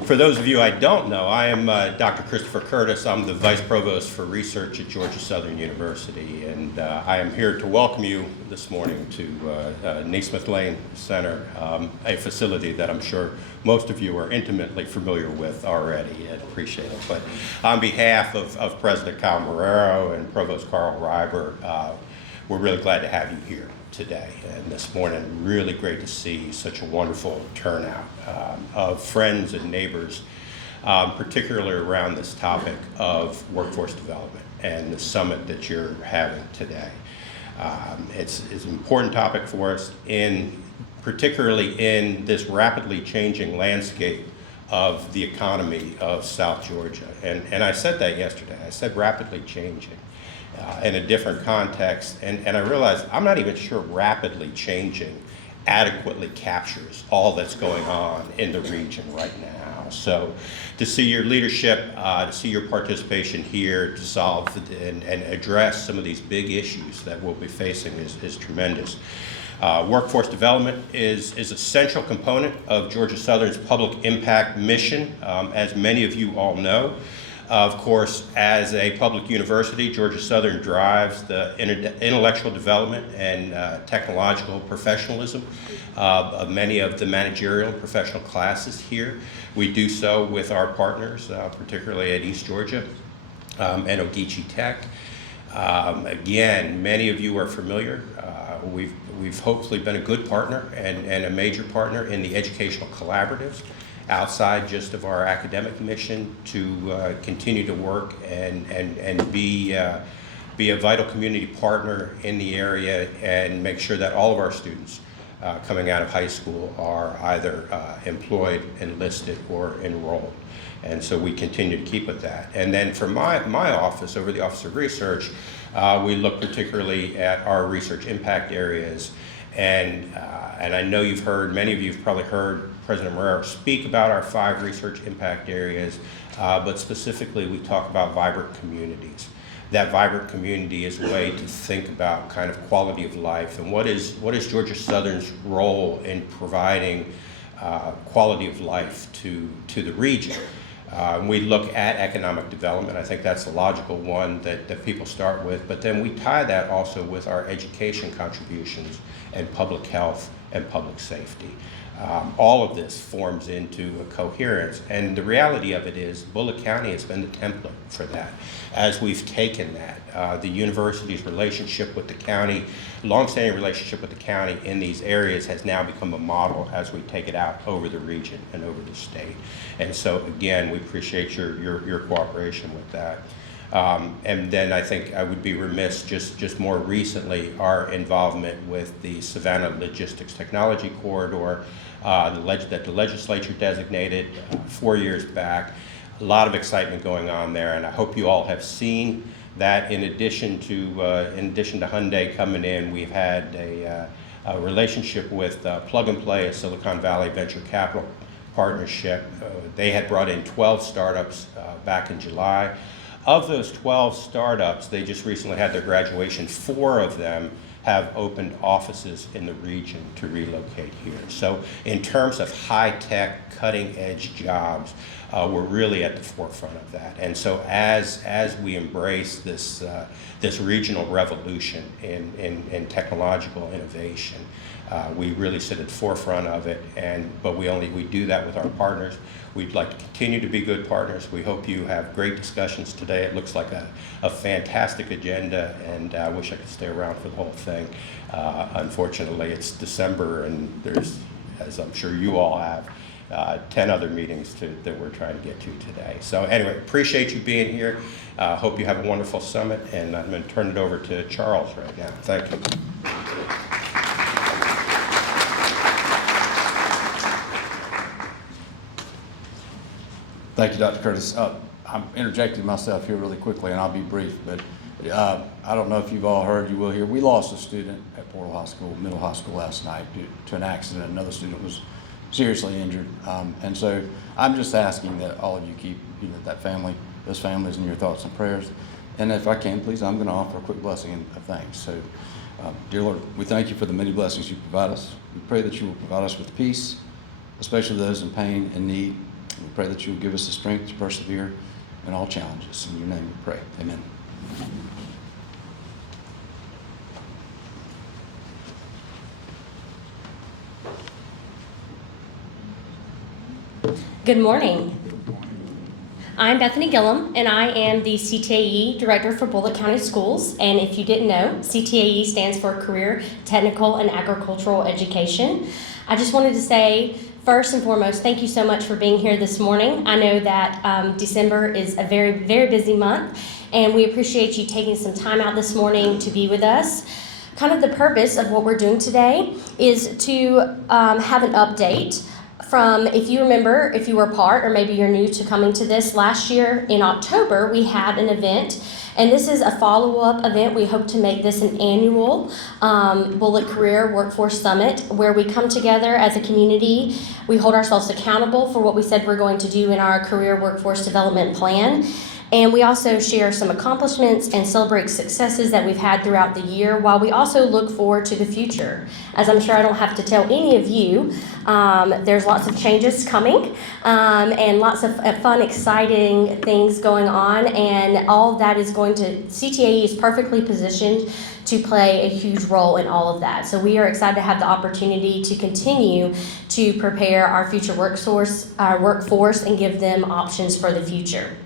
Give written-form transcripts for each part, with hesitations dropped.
For those of you I don't know, I am Dr. Christopher Curtis. I'm the Vice Provost for Research at Georgia Southern University, and I am here to welcome you this morning to Naismith Lane Center, a facility that I'm sure most of you are intimately familiar with already and appreciate it. But on behalf of President Kyle Marrero and Provost Carl Reiber, we're really glad to have you here today and this morning. Really great to see such a wonderful turnout of friends and neighbors, particularly around this topic of workforce development and the summit that you're having today. It's an important topic for us, particularly in this rapidly changing landscape of the economy of South Georgia. And I said that yesterday. I said rapidly changing. In a different context, and I realized I'm not even sure rapidly changing adequately captures all that's going on in the region right now. So to see your leadership, to see your participation here to solve and address some of these big issues that we'll be facing is tremendous. Workforce development is a central component of Georgia Southern's public impact mission, as many of you all know. Of course, as a public university, Georgia Southern drives the intellectual development and technological professionalism of many of the managerial and professional classes here. We do so with our partners, particularly at East Georgia and Ogeechee Tech. Again, many of you are familiar. We've hopefully been a good partner and a major partner in the educational collaboratives outside just of our academic mission to continue to work and be a vital community partner in the area and make sure that all of our students coming out of high school are either employed, enlisted, or enrolled. And so we continue to keep with that. And then for my office, over the Office of Research, we look particularly at our research impact areas. And I know many of you have probably heard President Marrero speak about our 5 research impact areas, but specifically we talk about vibrant communities. That vibrant community is a way to think about kind of quality of life and what is Georgia Southern's role in providing quality of life to the region. We look at economic development. I think that's a logical one that people start with, but then we tie that also with our education contributions and public health and public safety. All of this forms into a coherence, and the reality of it is Bulloch County has been the template for that. As we've taken that, the university's relationship with the county, longstanding relationship with the county in these areas has now become a model as we take it out over the region and over the state. And so again, we appreciate your cooperation with that. And then I think I would be remiss just more recently our involvement with the Savannah Logistics Technology Corridor that the legislature designated 4 years back. A lot of excitement going on there, and I hope you all have seen that. In addition to Hyundai coming in, we've had a relationship with Plug and Play, a Silicon Valley venture capital partnership. They had brought in 12 startups back in July. Of those 12 startups, they just recently had their graduation. 4 of them have opened offices in the region to relocate here. So in terms of high-tech, cutting-edge jobs, we're really at the forefront of that. And so as we embrace this regional revolution in technological innovation, we really sit at the forefront of it, but we do that with our partners. We'd like to continue to be good partners. We hope you have great discussions today. It looks like a fantastic agenda, and I wish I could stay around for the whole thing. Unfortunately, it's December, and there's, as I'm sure you all have, 10 other meetings that we're trying to get to today. So anyway, appreciate you being here. Hope you have a wonderful summit, and I'm going to turn it over to Charles right now. Thank you. Thank you, Dr. Curtis. I'm interjecting myself here really quickly, and I'll be brief, but I don't know if you've all heard, you will hear, we lost a student at Portal High School, middle high school last night due to an accident. Another student was seriously injured. And so I'm just asking that all of you keep those families in your thoughts and prayers. And if I can, please, I'm going to offer a quick blessing of thanks. So, dear Lord, we thank you for the many blessings you provide us. We pray that you will provide us with peace, especially those in pain and need. We pray that you will give us the strength to persevere in all challenges. In your name we pray. Amen. Good morning. I'm Bethany Gillum, and I am the CTAE Director for Bulloch County Schools. And if you didn't know, CTAE stands for Career, Technical, and Agricultural Education. I just wanted to say, first and foremost, thank you so much for being here this morning. I know that December is a very, very busy month, and we appreciate you taking some time out this morning to be with us. Kind of the purpose of what we're doing today is to have an update from, if you remember, if you were part, or maybe you're new to coming to this, last year in October, we had an event, and this is a follow-up event. We hope to make this an annual Bulloch Career Workforce Summit, where we come together as a community. We hold ourselves accountable for what we said we're going to do in our Career Workforce Development Plan. And we also share some accomplishments and celebrate successes that we've had throughout the year, while we also look forward to the future. As I'm sure I don't have to tell any of you, there's lots of changes coming and lots of fun, exciting things going on, and all of that is going to, CTAE is perfectly positioned to play a huge role in all of that. So we are excited to have the opportunity to continue to prepare our future workforce and give them options for the future.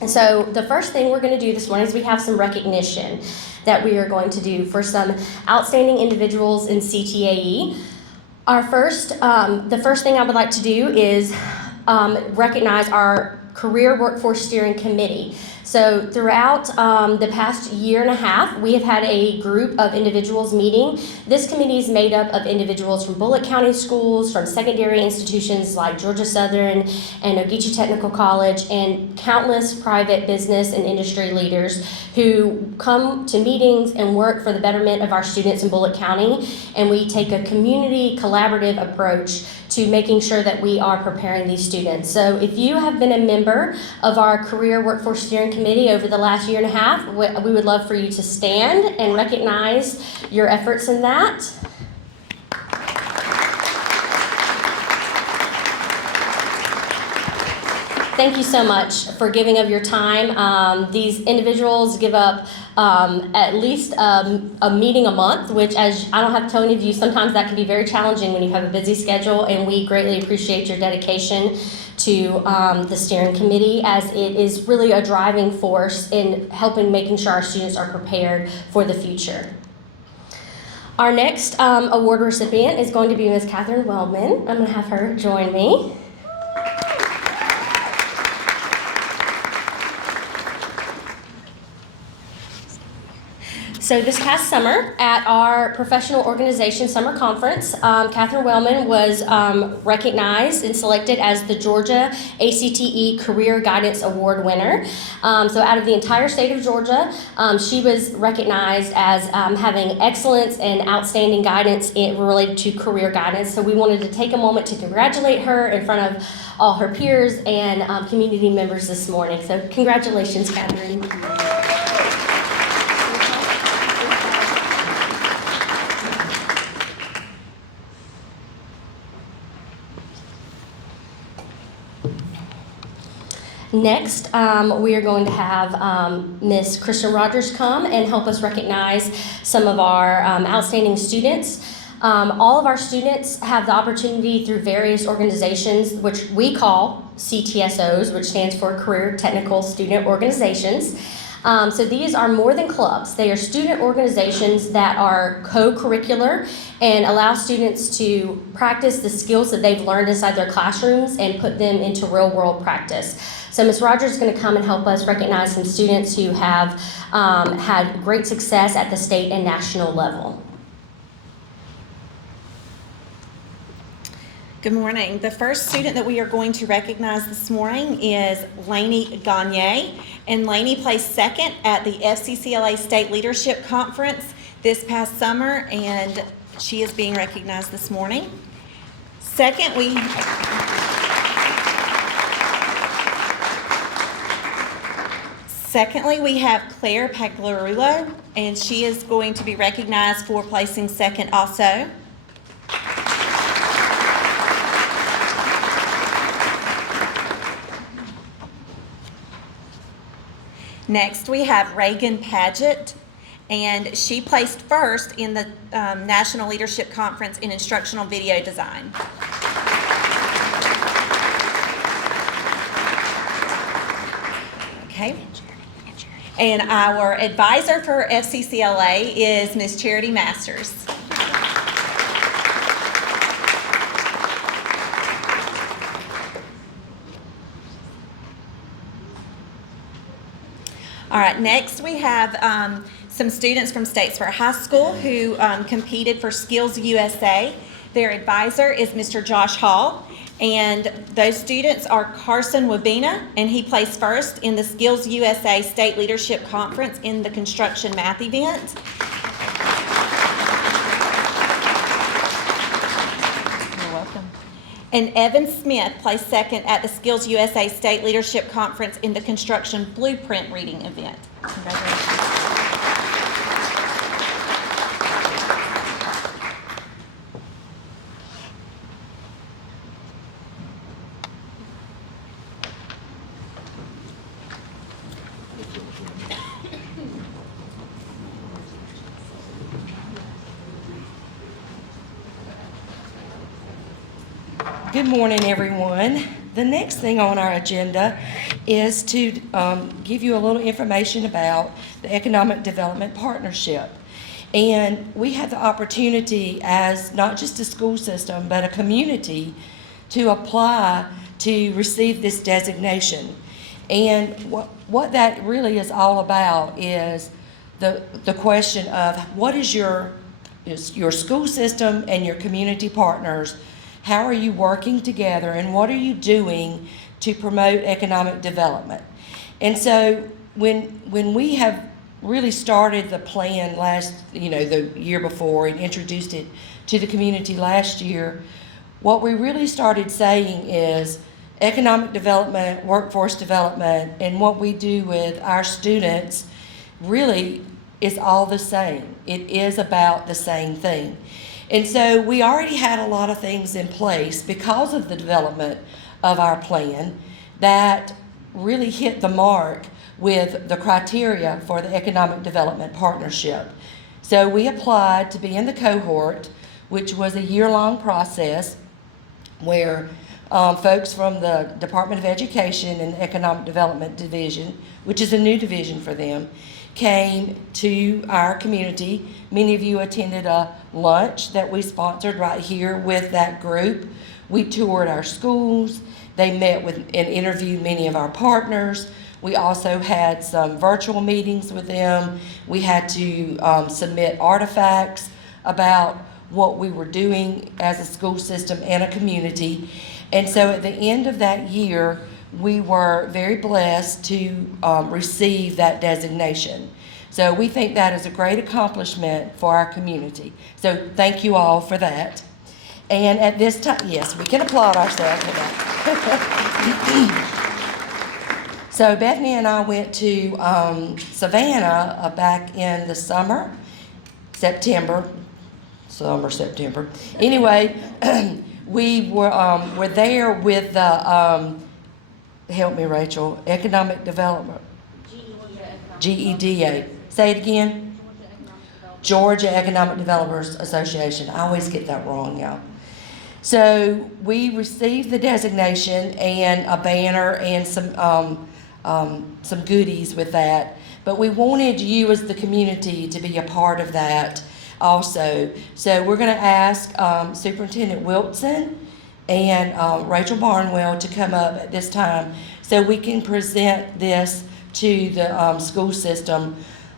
And so the first thing we're going to do this morning is we have some recognition that we are going to do for some outstanding individuals in CTAE. The first thing I would like to do is recognize our Career Workforce Steering Committee. So throughout the past year and a half, we have had a group of individuals meeting. This committee is made up of individuals from Bulloch County schools, from secondary institutions like Georgia Southern and Ogeechee Technical College, and countless private business and industry leaders who come to meetings and work for the betterment of our students in Bulloch County. And we take a community collaborative approach to making sure that we are preparing these students. So if you have been a member of our Career Workforce Steering Committee over the last year and a half, we would love for you to stand and recognize your efforts in that. Thank you so much for giving of your time. These individuals give up at least a meeting a month, which, as I don't have to tell any of you, sometimes that can be very challenging when you have a busy schedule, and we greatly appreciate your dedication to the steering committee, as it is really a driving force in helping making sure our students are prepared for the future. Our next award recipient is going to be Ms. Catherine Wellman. I'm going to have her join me. So this past summer at our professional organization summer conference, Catherine Wellman was recognized and selected as the Georgia ACTE Career Guidance Award winner. So out of the entire state of Georgia, she was recognized as having excellence and outstanding guidance related to career guidance. So we wanted to take a moment to congratulate her in front of all her peers and community members this morning. So congratulations, Catherine. Next, we are going to have Ms. Kristen Rogers come and help us recognize some of our outstanding students. All of our students have the opportunity through various organizations, which we call CTSOs, which stands for Career Technical Student Organizations. So these are more than clubs. They are student organizations that are co-curricular and allow students to practice the skills that they've learned inside their classrooms and put them into real-world practice. So Ms. Rogers is going to come and help us recognize some students who have had great success at the state and national level. Good morning. The first student that we are going to recognize this morning is Lainey Gagne, and Lainey placed second at the FCCLA State Leadership Conference this past summer, and she is being recognized this morning. Secondly, we have Claire Pagliarulo, and she is going to be recognized for placing second also. Next, we have Reagan Paget, and she placed first in the National Leadership Conference in Instructional Video Design. Okay. And our advisor for FCCLA is Ms. Charity Masters. All right, next we have some students from Statesboro High School who competed for Skills USA. Their advisor is Mr. Josh Hall, and those students are Carson Wabina, and he placed first in the Skills USA State Leadership Conference in the construction math event. You're welcome. And Evan Smith placed second at the Skills USA State Leadership Conference in the construction blueprint reading event. Congratulations. Good morning, everyone. The next thing on our agenda is to give you a little information about the Economic Development Partnership. And we had the opportunity as not just a school system, but a community to apply to receive this designation. And what that really is all about is the question of what is your school system and your community partners. How are you working together, and what are you doing to promote economic development? And so when we have really started the plan the year before and introduced it to the community last year, what we really started saying is economic development, workforce development, and what we do with our students really is all the same. It is about the same thing. And so we already had a lot of things in place because of the development of our plan that really hit the mark with the criteria for the Economic Development Partnership. So we applied to be in the cohort, which was a year-long process where folks from the Department of Education and the Economic Development Division, which is a new division for them, came to our community. Many of you attended a lunch that we sponsored right here with that group. We toured our schools. They met with and interviewed many of our partners. We also had some virtual meetings with them. We had to submit artifacts about what we were doing as a school system and a community. And so at the end of that year, we were very blessed to receive that designation. So we think that is a great accomplishment for our community. So thank you all for that. And at this time, yes, we can applaud ourselves for that. So Bethany and I went to Savannah back in the September. Anyway, we were there with the help me, Rachel. Economic Development. GEDA. Say it again. Georgia Economic Developers Association. I always get that wrong, y'all. So we received the designation and a banner and some goodies with that. But we wanted you as the community to be a part of that also. So we're going to ask Superintendent Wilson and Rachel Barnwell to come up at this time so we can present this to the school system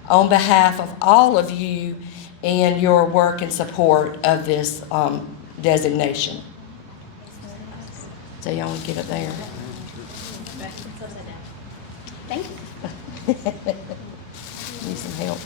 on behalf of all of you and your work and support of this designation. So y'all want to get up there? Thank you. Need some help.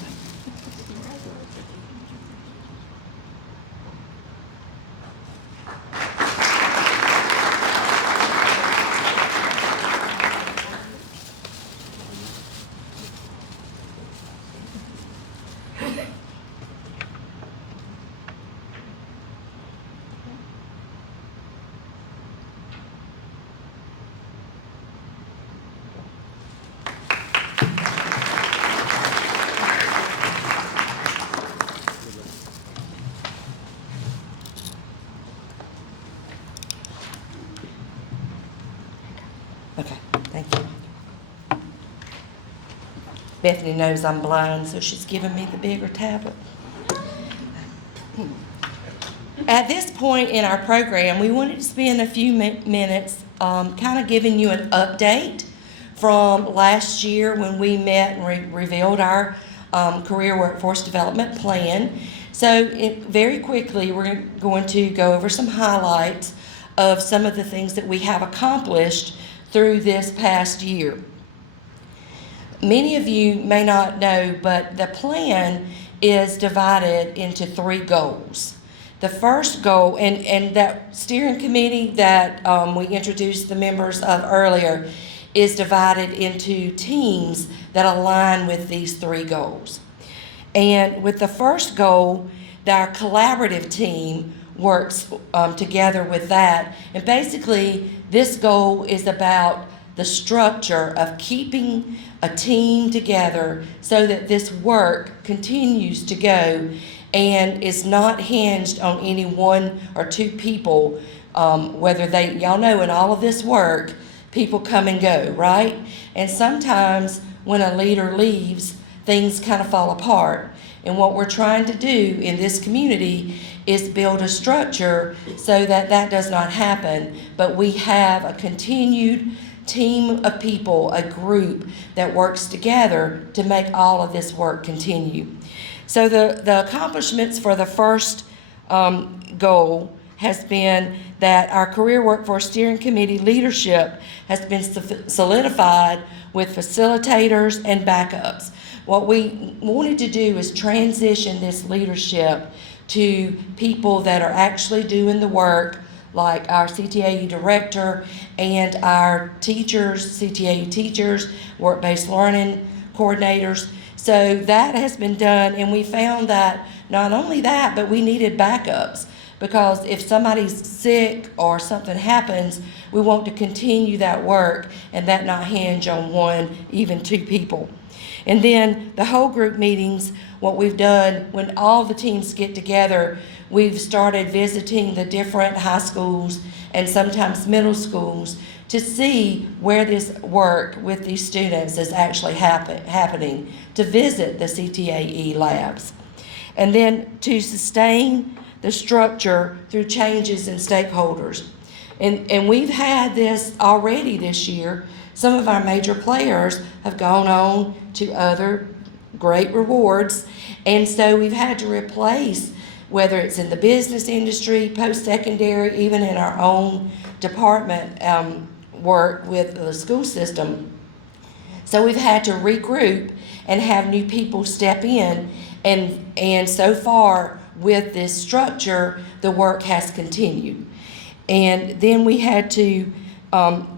Okay, thank you. Bethany knows I'm blind, so she's giving me the bigger tablet. At this point in our program, we wanted to spend a few minutes kind of giving you an update from last year when we met and revealed our career workforce development plan. So very quickly, we're going to go over some highlights of some of the things that we have accomplished through this past year. Many of you may not know, but the plan is divided into 3 goals. The first goal, and that steering committee that we introduced the members of earlier, is divided into teams that align with these 3 goals. And with the first goal, our collaborative team works together with that. And basically, this goal is about the structure of keeping a team together so that this work continues to go and is not hinged on any 1 or 2 people, whether y'all know in all of this work, people come and go, right? And sometimes when a leader leaves, things kind of fall apart. And what we're trying to do in this community is build a structure so that that does not happen, but we have a continued team of people, a group that works together to make all of this work continue. So the accomplishments for the first goal has been that our Career Workforce Steering Committee leadership has been solidified with facilitators and backups. What we wanted to do is transition this leadership to people that are actually doing the work, like our CTAE director and our teachers, CTAE teachers, work-based learning coordinators. So that has been done, and we found that not only that, but we needed backups, because if somebody's sick or something happens, we want to continue that work and that not hinge on 1, even 2 people. And then the whole group meetings, what we've done when all the teams get together, we've started visiting the different high schools and sometimes middle schools to see where this work with these students is actually happening, to visit the CTAE labs. And then to sustain the structure through changes in stakeholders. And we've had this already this year. Some of our major players have gone on to other great rewards, and so we've had to replace, whether it's in the business industry, post-secondary, even in our own department work with the school system. So we've had to regroup and have new people step in, and so far with this structure, the work has continued. And then we had to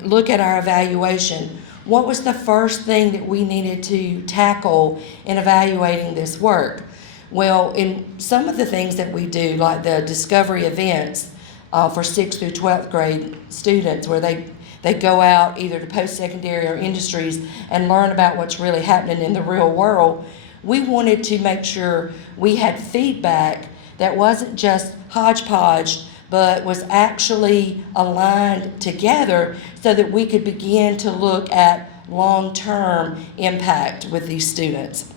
look at our evaluation. What was the first thing that we needed to tackle in evaluating this work? Well, in some of the things that we do, like the discovery events for 6th through 12th grade students, where they go out either to post-secondary or industries and learn about what's really happening in the real world, we wanted to make sure we had feedback that wasn't just hodgepodge, but was actually aligned together so that we could begin to look at long-term impact with these students.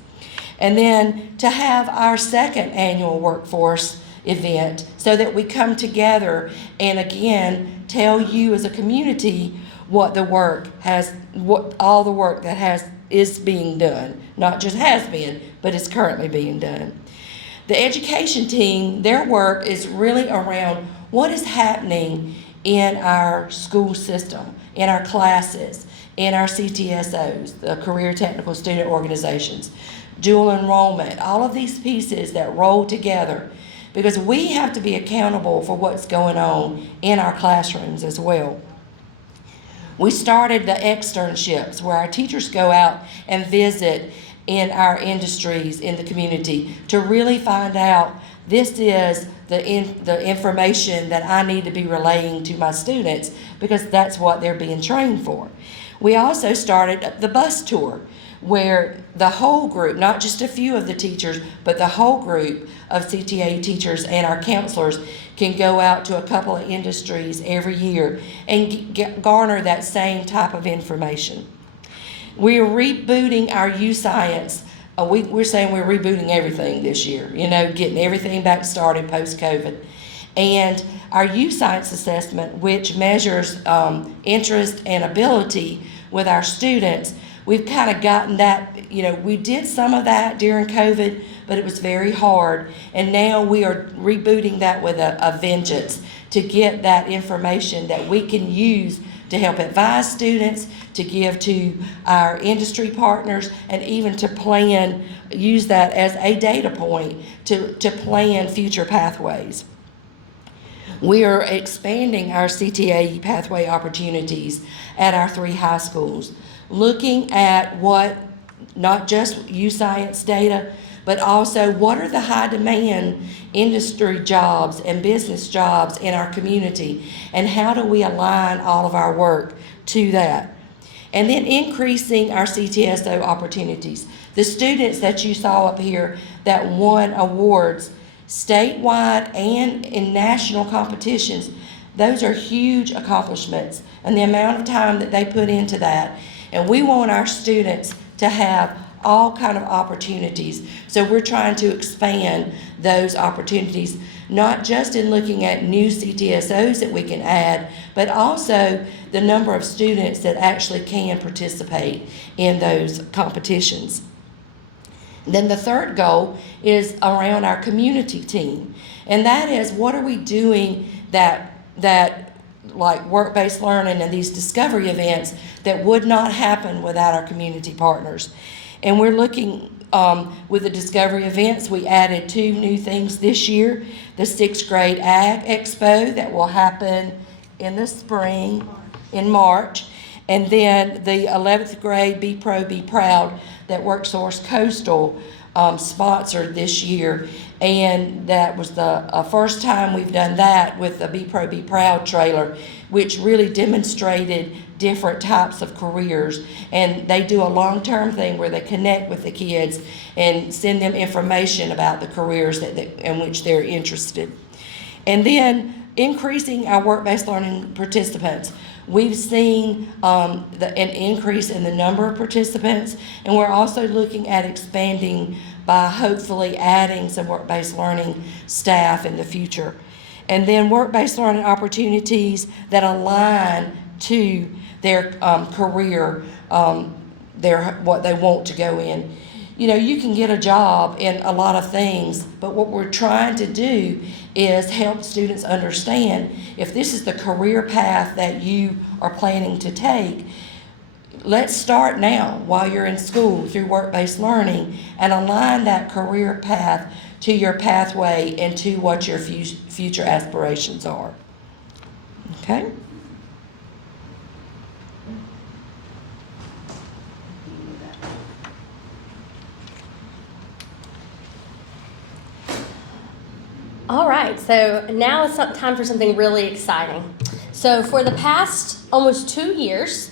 And then to have our second annual workforce event so that we come together and again tell you as a community what the work has, what all the work that is being done, not just has been, but is currently being done. The education team, their work is really around what is happening in our school system, in our classes, in our CTSOs, the Career Technical Student Organizations, dual enrollment, all of these pieces that roll together, because we have to be accountable for what's going on in our classrooms as well. We started the externships where our teachers go out and visit in our industries in the community to really find out this is the information that I need to be relaying to my students, because that's what they're being trained for. We also started the bus tour where the whole group, not just a few of the teachers, but the whole group of CTA teachers and our counselors can go out to a couple of industries every year and garner that same type of information. We are rebooting our U-Science. We're saying we're rebooting everything this year, getting everything back started post-COVID. And our U-Science assessment, which measures interest and ability with our students, we've kind of gotten that, we did some of that during COVID, but it was very hard. And now we are rebooting that with a vengeance to get that information that we can use to help advise students, to give to our industry partners, and even to use that as a data point to plan future pathways. We are expanding our CTA pathway opportunities at our 3 high schools, looking at what, not just U-Science data, but also what are the high demand industry jobs and business jobs in our community, and how do we align all of our work to that. And then increasing our CTSO opportunities. The students that you saw up here that won awards statewide and in national competitions, those are huge accomplishments, and the amount of time that they put into that. And we want our students to have all kind of opportunities. So we're trying to expand those opportunities, not just in looking at new CTSOs that we can add, but also the number of students that actually can participate in those competitions. Then the third goal is around our community team. And that is, what are we doing that like work-based learning and these discovery events that would not happen without our community partners? And we're looking with the discovery events, we added 2 new things this year. The 6th grade Ag Expo that will happen in the spring, in March. And then the 11th grade Be Pro, Be Proud that WorkSource Coastal sponsored this year. And that was the first time we've done that with the Be Pro, Be Proud trailer, which really demonstrated different types of careers. And they do a long-term thing where they connect with the kids and send them information about the careers in which they're interested. And then increasing our work-based learning participants. We've seen an increase in the number of participants, and we're also looking at expanding by hopefully adding some work-based learning staff in the future. And then work-based learning opportunities that align to their career, what they want to go in. You can get a job in a lot of things, but what we're trying to do is help students understand if this is the career path that you are planning to take, let's start now while you're in school through work-based learning and align that career path to your pathway and to what your future aspirations are. Okay? All right, so now it's time for something really exciting. So for the past almost 2 years,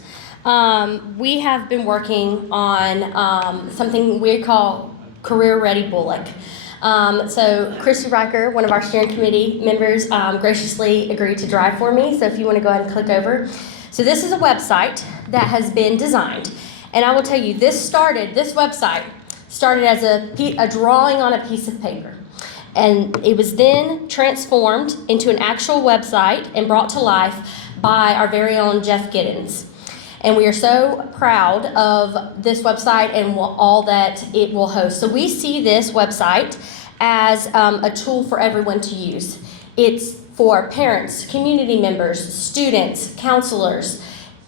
we have been working on something we call Career Ready Bulloch. So Christy Riker, one of our steering committee members, graciously agreed to drive for me. So if you want to go ahead and click over. So this is a website that has been designed. And I will tell you, this website started as a drawing on a piece of paper. And it was then transformed into an actual website and brought to life by our very own Jeff Giddens. And we are so proud of this website and all that it will host. So we see this website as a tool for everyone to use. It's for parents, community members, students, counselors,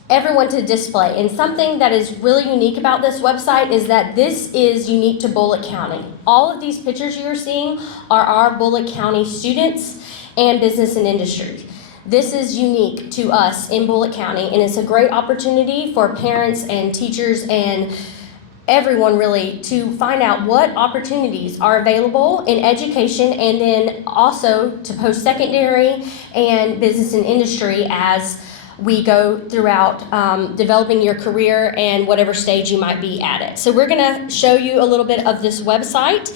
everyone to display. And something that is really unique about this website is that this is unique to Bulloch County. All of these pictures you are seeing are our Bulloch County students and business and industry. This is unique to us in Bulloch County, and it's a great opportunity for parents and teachers and everyone really to find out what opportunities are available in education, and then also to post-secondary and business and industry as we go throughout developing your career and whatever stage you might be at it. So we're going to show you a little bit of this website.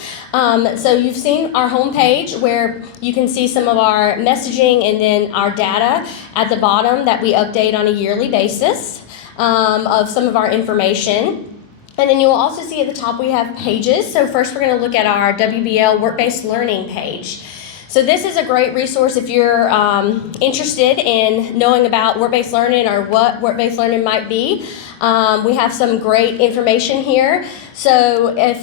So you've seen our homepage where you can see some of our messaging and then our data at the bottom that we update on a yearly basis of some of our information. And then you will also see at the top we have pages. So first we're going to look at our WBL Work-Based Learning page. So this is a great resource if you're interested in knowing about work-based learning or what work-based learning might be. We have some great information here. So if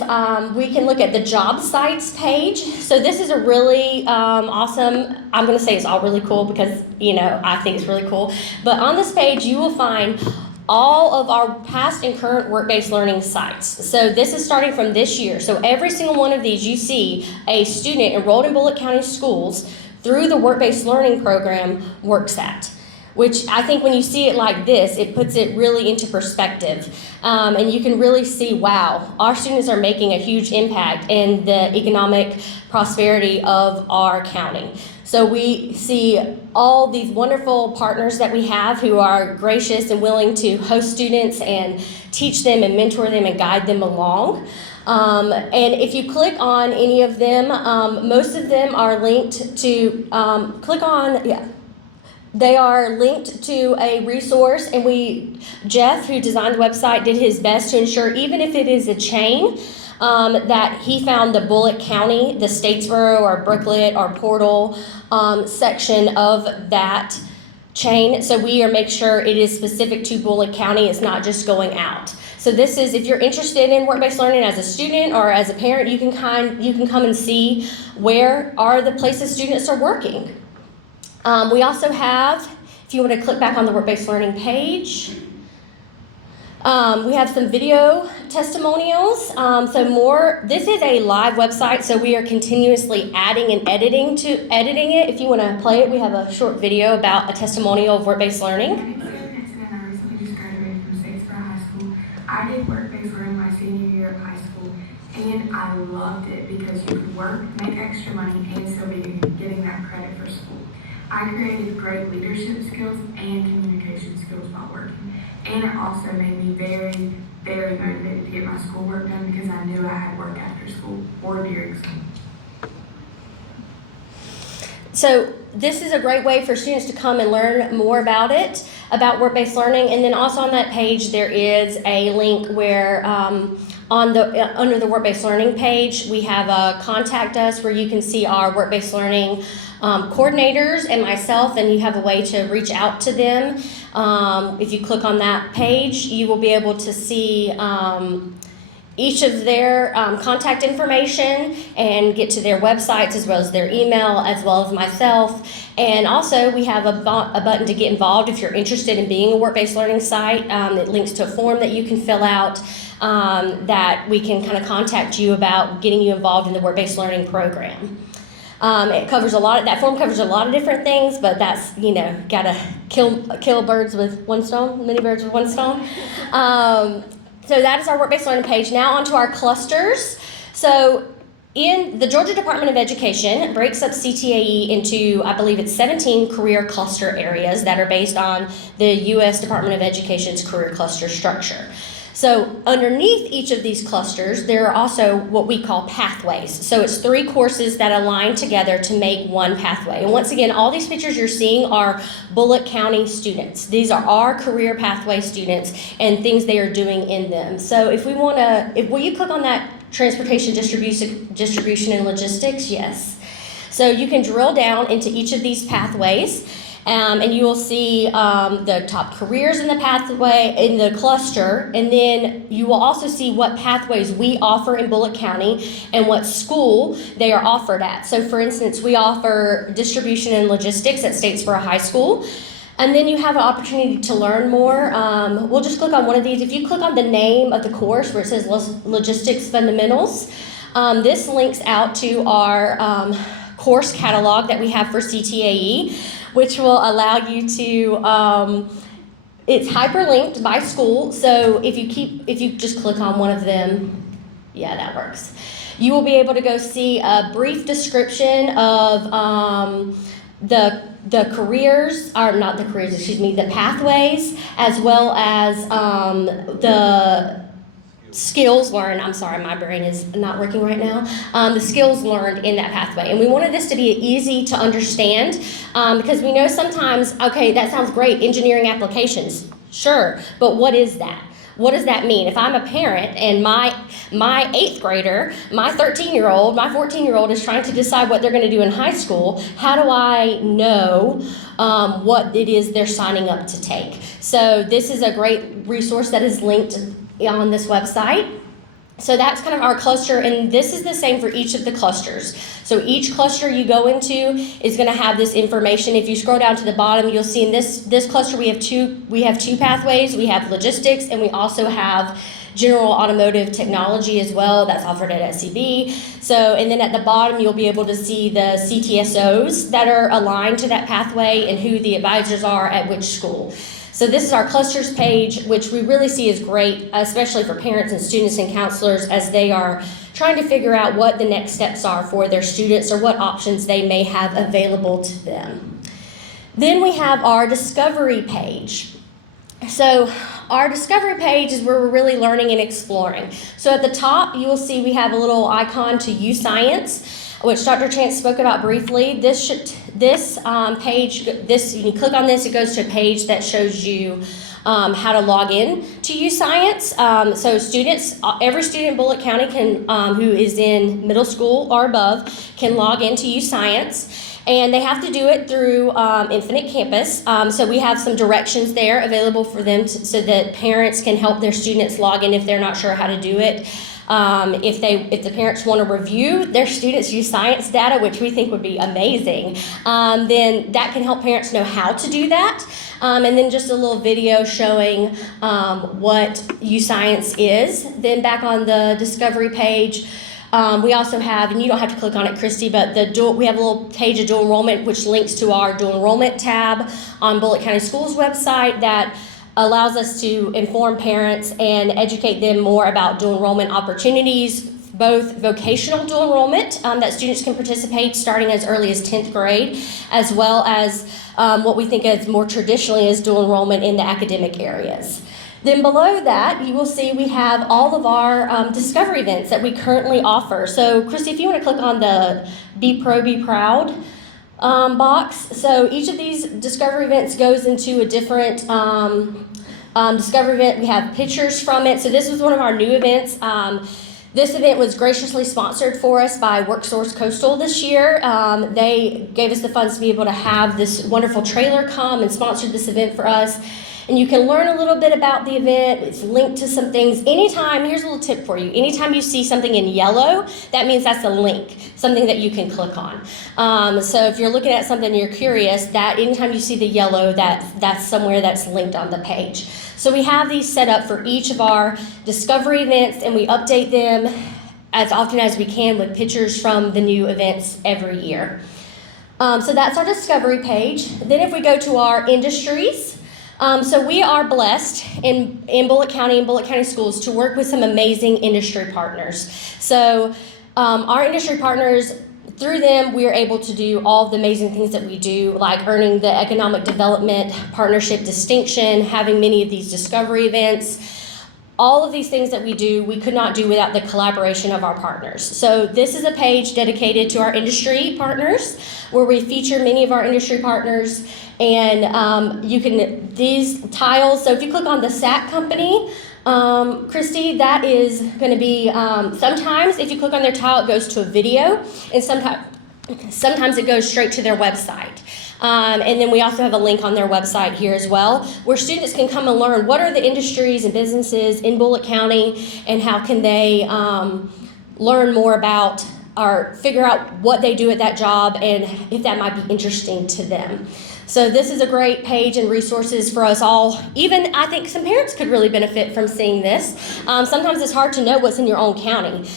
we can look at the job sites page. So this is a really awesome, I'm going to say it's all really cool because, I think it's really cool. But on this page, you will find all of our past and current work-based learning sites. So this is starting from this year. So every single one of these you see a student enrolled in Bulloch County schools through the work-based learning program works at. Which I think when you see it like this, it puts it really into perspective. And you can really see, wow, our students are making a huge impact in the economic prosperity of our county. So we see all these wonderful partners that we have who are gracious and willing to host students and teach them and mentor them and guide them along. And if you click on any of them, most of them are linked to, they are linked to a resource, and Jeff, who designed the website, did his best to ensure, even if it is a chain, that he found the Bulloch County, the Statesboro or Brooklet or Portal section of that chain. So we make sure it is specific to Bulloch County. It's not just going out. So this is, if you're interested in work-based learning as a student or as a parent, you can come and see where are the places students are working. We also have, if you want to click back on the work-based learning page, we have some video testimonials. This is a live website, so we are continuously adding and editing it. If you want to play it, we have a short video about a testimonial of work-based learning. My name is Vincent, and I recently just graduated from Statesboro High School. I did work-based learning my senior year of high school, and I loved it because you could work, make extra money, and still be getting that credit for school. I created great leadership skills and communication skills while working. And it also made me very, very motivated to get my schoolwork done because I knew I had work after school or during school. So this is a great way for students to come and learn more about it, about work-based learning. And then also on that page, there is a link where under the work-based learning page, we have a contact us where you can see our work-based learning coordinators and myself, and you have a way to reach out to them. If you click on that page, you will be able to see each of their contact information and get to their websites as well as their email as well as myself. And also we have a button to get involved if you're interested in being a work-based learning site. It links to a form that you can fill out that we can kind of contact you about getting you involved in the work-based learning program. It covers that form covers a lot of different things, but that's, gotta kill birds with one stone, many birds with one stone. So that is our work-based learning page. Now onto our clusters. So in the Georgia Department of Education breaks up CTAE into, I believe it's 17 career cluster areas that are based on the U.S. Department of Education's career cluster structure. So underneath each of these clusters, there are also what we call pathways. So it's 3 courses that align together to make one pathway. And once again, all these pictures you're seeing are Bulloch County students. These are our career pathway students and things they are doing in them. So will you click on that transportation distribution and logistics? Yes. So you can drill down into each of these pathways. And you will see the top careers in the pathway, in the cluster, and then you will also see what pathways we offer in Bulloch County and what school they are offered at. So for instance, we offer distribution and logistics at Statesboro High School. And then you have an opportunity to learn more. We'll just click on one of these. If you click on the name of the course where it says Logistics Fundamentals, this links out to our course catalog that we have for CTAE, which will allow you to, it's hyperlinked by school. So if you just click on one of them, yeah, that works. You will be able to go see a brief description of the careers, or not the careers, excuse me, the pathways, as well as the skills learned. I'm sorry, my brain is not working right now. The skills learned in that pathway. And we wanted this to be easy to understand because we know sometimes, okay, that sounds great, engineering applications. Sure, but what is that? What does that mean? If I'm a parent and my 8th grader, my 13-year-old, my 14-year-old is trying to decide what they're going to do in high school, how do I know what it is they're signing up to take? So this is a great resource that is linked on this website. So that's kind of our cluster, and this is the same for each of the clusters. So each cluster you go into is going to have this information. If you scroll down to the bottom, you'll see in this cluster we have two pathways. We have logistics, and we also have general automotive technology as well. That's offered at SCB. So, and then at the bottom you'll be able to see the CTSOs that are aligned to that pathway and who the advisors are at which school. So this is our clusters page, which we really see is great, especially for parents and students and counselors as they are trying to figure out what the next steps are for their students or what options they may have available to them. Then we have our discovery page. So our discovery page is where we're really learning and exploring. So at the top, you will see we have a little icon to use science, which Dr. Chance spoke about briefly. Page, you click on this, it goes to a page that shows you how to log in to use science. So students, every student in Bulloch County who is in middle school or above can log in to use science. And they have to do it through Infinite Campus. So we have some directions there available for them so that parents can help their students log in if they're not sure how to do it. If the parents want to review their students' use science data, which we think would be amazing, then that can help parents know how to do that. And then just a little video showing what use science is. Then back on the discovery page, we also have, and you don't have to click on it, Christy, but we have a little page of dual enrollment, which links to our dual enrollment tab on Bulloch County Schools website that allows us to inform parents and educate them more about dual enrollment opportunities, both vocational dual enrollment that students can participate starting as early as 10th grade, as well as what we think of more traditionally as dual enrollment in the academic areas. Then below that, you will see we have all of our discovery events that we currently offer. So, Christy, if you want to click on the Be Pro, Be Proud box. So each of these discovery events goes into a different discovery event. We have pictures from it. So this was one of our new events. This event was graciously sponsored for us by WorkSource Coastal this year. They gave us the funds to be able to have this wonderful trailer come and sponsored this event for us. And you can learn a little bit about the event. It's linked to some things. Anytime, here's a little tip for you. Anytime you see something in yellow, that means that's a link, something that you can click on. So if you're looking at something and you're curious, that anytime you see the yellow, that's somewhere that's linked on the page. So we have these set up for each of our discovery events, and we update them as often as we can with pictures from the new events every year. So that's our discovery page. Then if we go to our industries, so we are blessed in Bulloch County and Bulloch County Schools to work with some amazing industry partners. So our industry partners, through them, we are able to do all of the amazing things that we do, like earning the Economic Development Partnership distinction, having many of these discovery events. All of these things that we do, we could not do without the collaboration of our partners. So this is a page dedicated to our industry partners, where we feature many of our industry partners. And these tiles, so if you click on the SAC company, Christy, that is going to be, sometimes if you click on their tile, it goes to a video, and sometimes it goes straight to their website. And then we also have a link on their website here as well, where students can come and learn what are the industries and businesses in Bulloch County and how can they learn more about or figure out what they do at that job and if that might be interesting to them. So this is a great page and resources for us all. Even I think some parents could really benefit from seeing this. Sometimes it's hard to know what's in your own county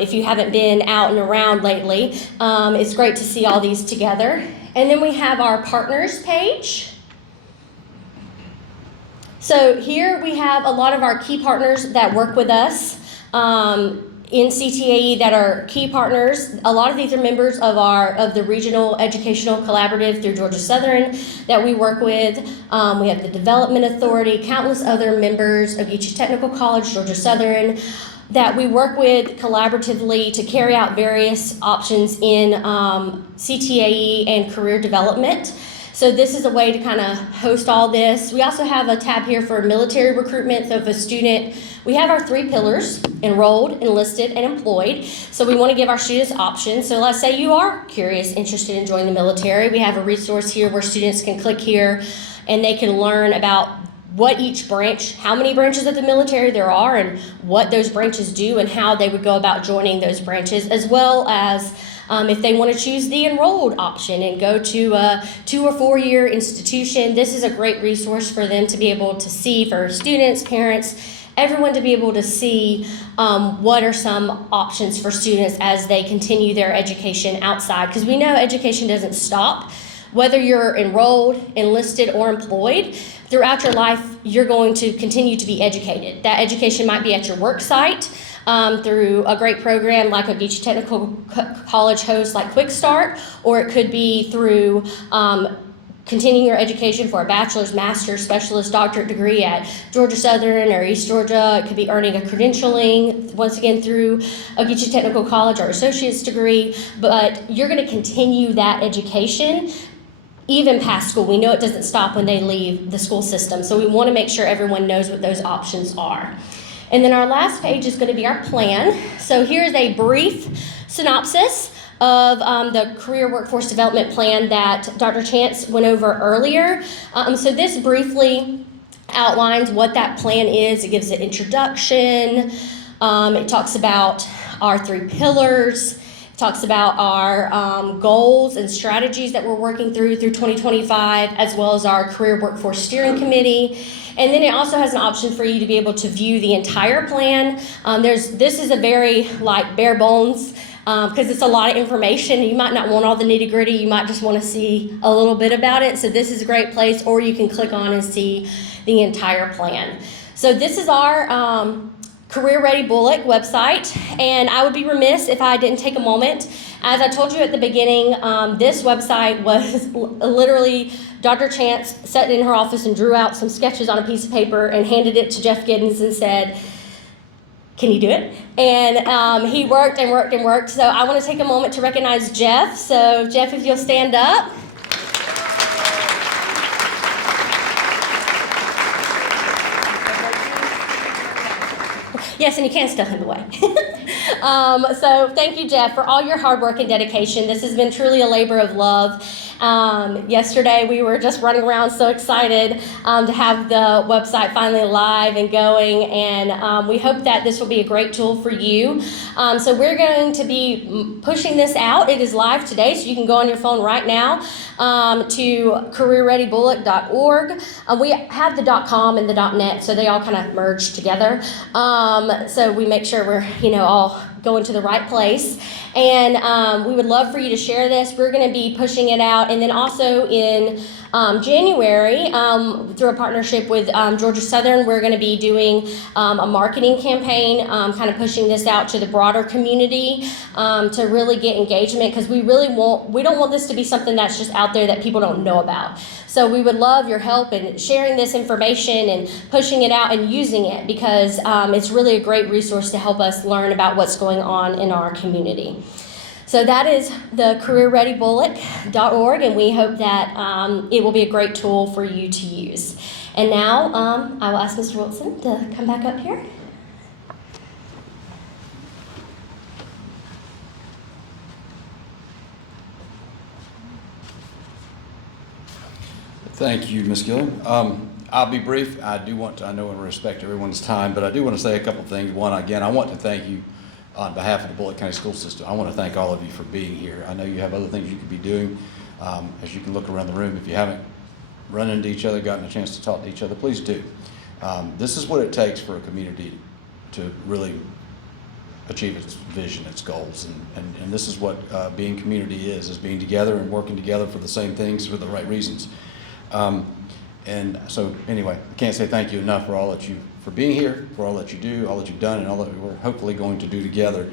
if you haven't been out and around lately. It's great to see all these together. And then we have our partners page. So here we have a lot of our key partners that work with us in CTAE that are key partners. A lot of these are members of the Regional Educational Collaborative through Georgia Southern that we work with. We have the Development Authority, countless other members of Ogeechee Technical College, Georgia Southern, that we work with collaboratively to carry out various options in CTAE and career development. So this is a way to kind of host all this. We also have a tab here for military recruitment. So if a student, we have our 3 pillars: enrolled, enlisted, and employed. So we want to give our students options. So let's say you are curious, interested in joining the military. We have a resource here where students can click here and they can learn about what each branch, how many branches of the military there are, and what those branches do, and how they would go about joining those branches, as well as if they want to choose the enrolled option and go to a 2 or 4 year institution. This is a great resource for them to be able to see, for students, parents, everyone to be able to see what are some options for students as they continue their education outside. Because we know education doesn't stop. Whether you're enrolled, enlisted, or employed, throughout your life, you're going to continue to be educated. That education might be at your work site through a great program like Ogeechee Technical College hosts like Quick Start, or it could be through continuing your education for a bachelor's, master's, specialist, doctorate degree at Georgia Southern or East Georgia. It could be earning a credentialing, once again, through Ogeechee Technical College or associate's degree. But you're going to continue that education even past school. We know it doesn't stop when they leave the school system. So we want to make sure everyone knows what those options are. And then our last page is going to be our plan. So here's a brief synopsis of the Career Workforce Development Plan that Dr. Chance went over earlier. So this briefly outlines what that plan is. It gives an introduction. It talks about our 3 pillars. It talks about our goals and strategies that we're working through 2025, as well as our Career Workforce Steering Committee. And then it also has an option for you to be able to view the entire plan. This is a very bare bones, because it's a lot of information. You might not want all the nitty gritty. You might just want to see a little bit about it. So this is a great place, or you can click on and see the entire plan. So this is our Career Ready Bulloch website, and I would be remiss if I didn't take a moment. As I told you at the beginning, this website was literally Dr. Chance sat in her office and drew out some sketches on a piece of paper and handed it to Jeff Giddens and said, "Can you do it?" And he worked and worked and worked. So I want to take a moment to recognize Jeff. So Jeff, if you'll stand up. Yes, and you can step in the way. So thank you, Jeff, for all your hard work and dedication. This has been truly a labor of love. Yesterday, we were just running around so excited to have the website finally live and going, and we hope that this will be a great tool for you. So we're going to be pushing this out. It is live today, so you can go on your phone right now to careerreadybulloch.org. We have the .com and the .net, so they all kind of merge together. So we make sure we're, all going to the right place. And we would love for you to share this. We're going to be pushing it out. And then also in January, through a partnership with Georgia Southern, we're going to be doing a marketing campaign, kind of pushing this out to the broader community to really get engagement, because we don't want this to be something that's just out there that people don't know about. So we would love your help in sharing this information and pushing it out and using it, because it's really a great resource to help us learn about what's going on in our community. So that is the careerreadybulloch.org, and we hope that it will be a great tool for you to use. And now I will ask Mr. Wilson to come back up here. Thank you, Ms. Gilliam. I'll be brief. I know and respect everyone's time, but I do want to say a couple things. One, again, I want to thank you on behalf of the Bulloch County School System. I want to thank all of you for being here. I know you have other things you could be doing. As you can look around the room, if you haven't run into each other, gotten a chance to talk to each other, please do. This is what it takes for a community to really achieve its vision, its goals, and this is what being community is being together and working together for the same things for the right reasons. And so anyway, I can't say thank you enough for all that for being here, for all that you do, all that you've done, and all that we're hopefully going to do together.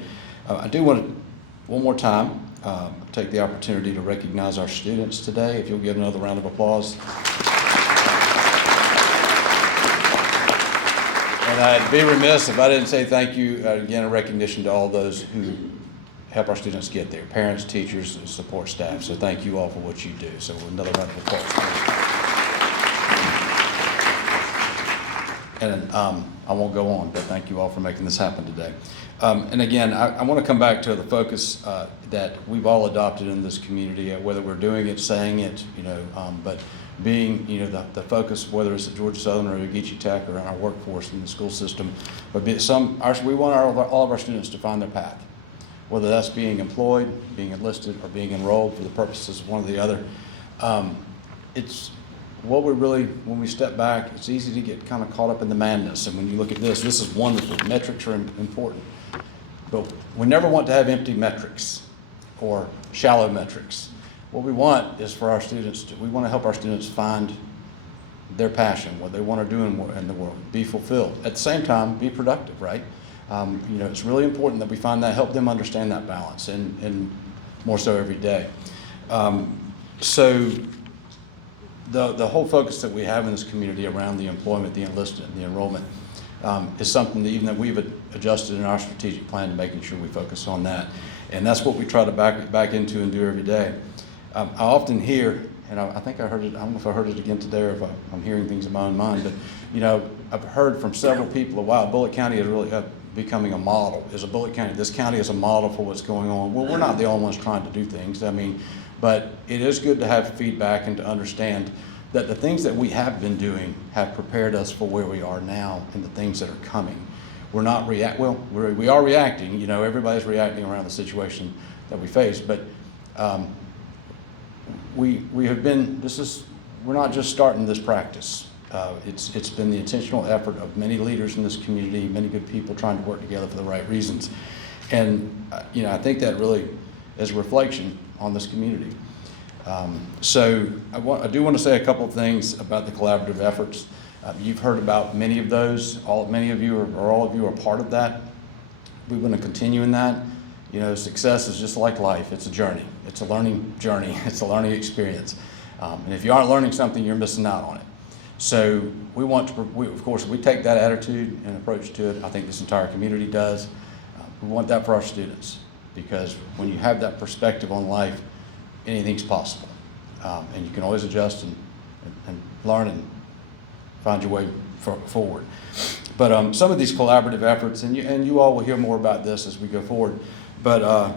I do want to, one more time, take the opportunity to recognize our students today. If you'll give another round of applause. And I'd be remiss if I didn't say thank you, again, a recognition to all those who help our students get there, parents, teachers, and support staff. So thank you all for what you do. So another round of applause, please. And I won't go on, but thank you all for making this happen today. And again, I want to come back to the focus that we've all adopted in this community, whether we're doing it, saying it, but being, the focus, whether it's at Georgia Southern or Ogeechee Tech or in our workforce in the school system, but we want all of our students to find their path, whether that's being employed, being enlisted, or being enrolled for the purposes of one or the other. It's what we're really, when we step back, it's easy to get kind of caught up in the madness. And when you look at this is wonderful. Metrics are important. But we never want to have empty metrics or shallow metrics. What we want is for our students we want to help our students find their passion, what they want to do in the world, be fulfilled. At the same time, be productive, right? It's really important that we find that, help them understand that balance, and more so every day. So the whole focus that we have in this community around the employment, the enlistment, and the enrollment is something that even that we've adjusted in our strategic plan to making sure we focus on that. And that's what we try to back into and do every day. I often hear, and I think I heard it, I don't know if I heard it again today or if I'm hearing things in my own mind, but I've heard from several people, wow, Bulloch County is really becoming a model. This county is a model for what's going on. Well, we're not the only ones trying to do things. But it is good to have feedback and to understand that the things that we have been doing have prepared us for where we are now and the things that are coming. We're not we are reacting, everybody's reacting around the situation that we face, but we have been, we're not just starting this practice. It's been the intentional effort of many leaders in this community, many good people trying to work together for the right reasons. And, I think that really is a reflection on this community. So I do want to say a couple of things about the collaborative efforts. You've heard about many of those. Many of you or all of you are part of that. We want to continue in that. Success is just like life. It's a journey. It's a learning journey. It's a learning experience. And if you aren't learning something, you're missing out on it. So of course, we take that attitude and approach to it. I think this entire community does. We want that for our students, because when you have that perspective on life, anything's possible. And you can always adjust and learn and find your way forward. But some of these collaborative efforts, and you all will hear more about this as we go forward, but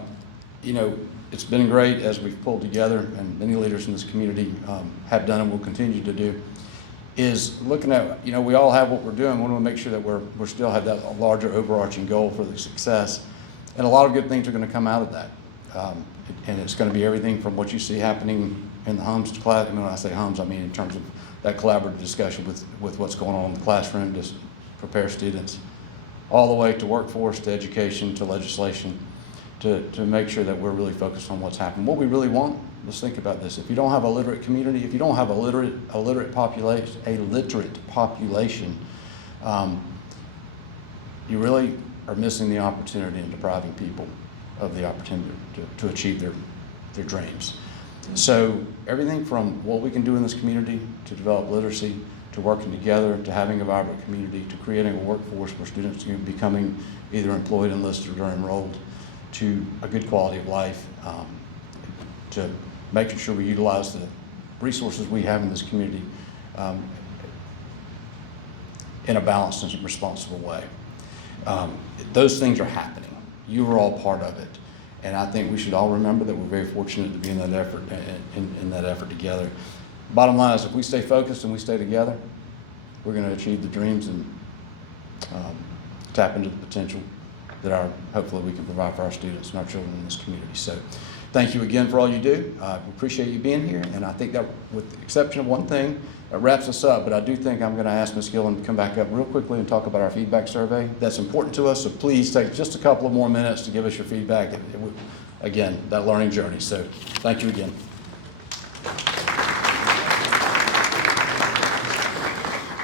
it's been great as we've pulled together, and many leaders in this community have done and will continue to do, is looking at, we all have what we're doing. We want to make sure that we're still have that larger overarching goal for the success. And a lot of good things are going to come out of that. And it's going to be everything from what you see happening in the HUMS class. When I say HUMS, I mean in terms of that collaborative discussion with what's going on in the classroom to prepare students, all the way to workforce, to education, to legislation, to make sure that we're really focused on what's happening. What we really want, let's think about this. If you don't have a literate community, if you don't have a literate population, you really are missing the opportunity and depriving people of the opportunity to achieve their dreams. So everything from what we can do in this community to develop literacy, to working together, to having a vibrant community, to creating a workforce where students are becoming either employed, enlisted, or enrolled, to a good quality of life, to making sure we utilize the resources we have in this community in a balanced and responsible way. Those things are happening. You are all part of it. And I think we should all remember that we're very fortunate to be in that effort, in that effort together. Bottom line is, if we stay focused and we stay together, we're going to achieve the dreams and tap into the potential that hopefully we can provide for our students and our children in this community. So thank you again for all you do. We appreciate you being here. And I think that, with the exception of one thing, that wraps us up. But I do think I'm going to ask Ms. Gillen to come back up real quickly and talk about our feedback survey. That's important to us, so please take just a couple of more minutes to give us your feedback. Again, that learning journey. So thank you again.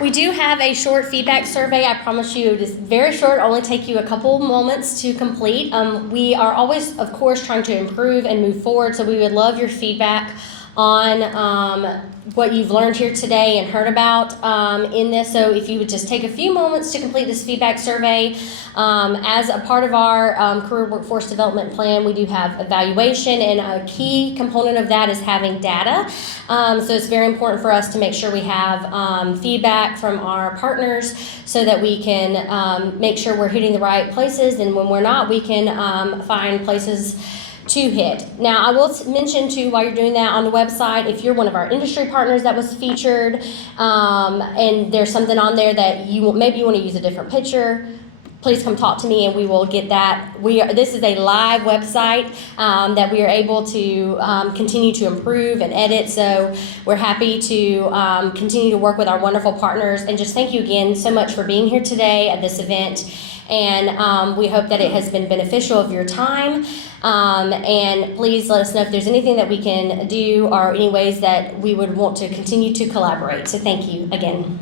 We do have a short feedback survey. I promise you it is very short, only take you a couple moments to complete. We are always, of course, trying to improve and move forward, so we would love your feedback on what you've learned here today and heard about in this. So if you would just take a few moments to complete this feedback survey. As a part of our career workforce development plan, we do have evaluation, and a key component of that is having data. So it's very important for us to make sure we have feedback from our partners so that we can make sure we're hitting the right places, and when we're not, we can find places to hit. Now, I will mention too, while you're doing that on the website, if you're one of our industry partners that was featured, and there's something on there that maybe you want to use a different picture, please come talk to me and we will get that. This is a live website that we are able to continue to improve and edit. So we're happy to continue to work with our wonderful partners. And just thank you again so much for being here today at this event. And we hope that it has been beneficial of your time. And please let us know if there's anything that we can do or any ways that we would want to continue to collaborate. So thank you again.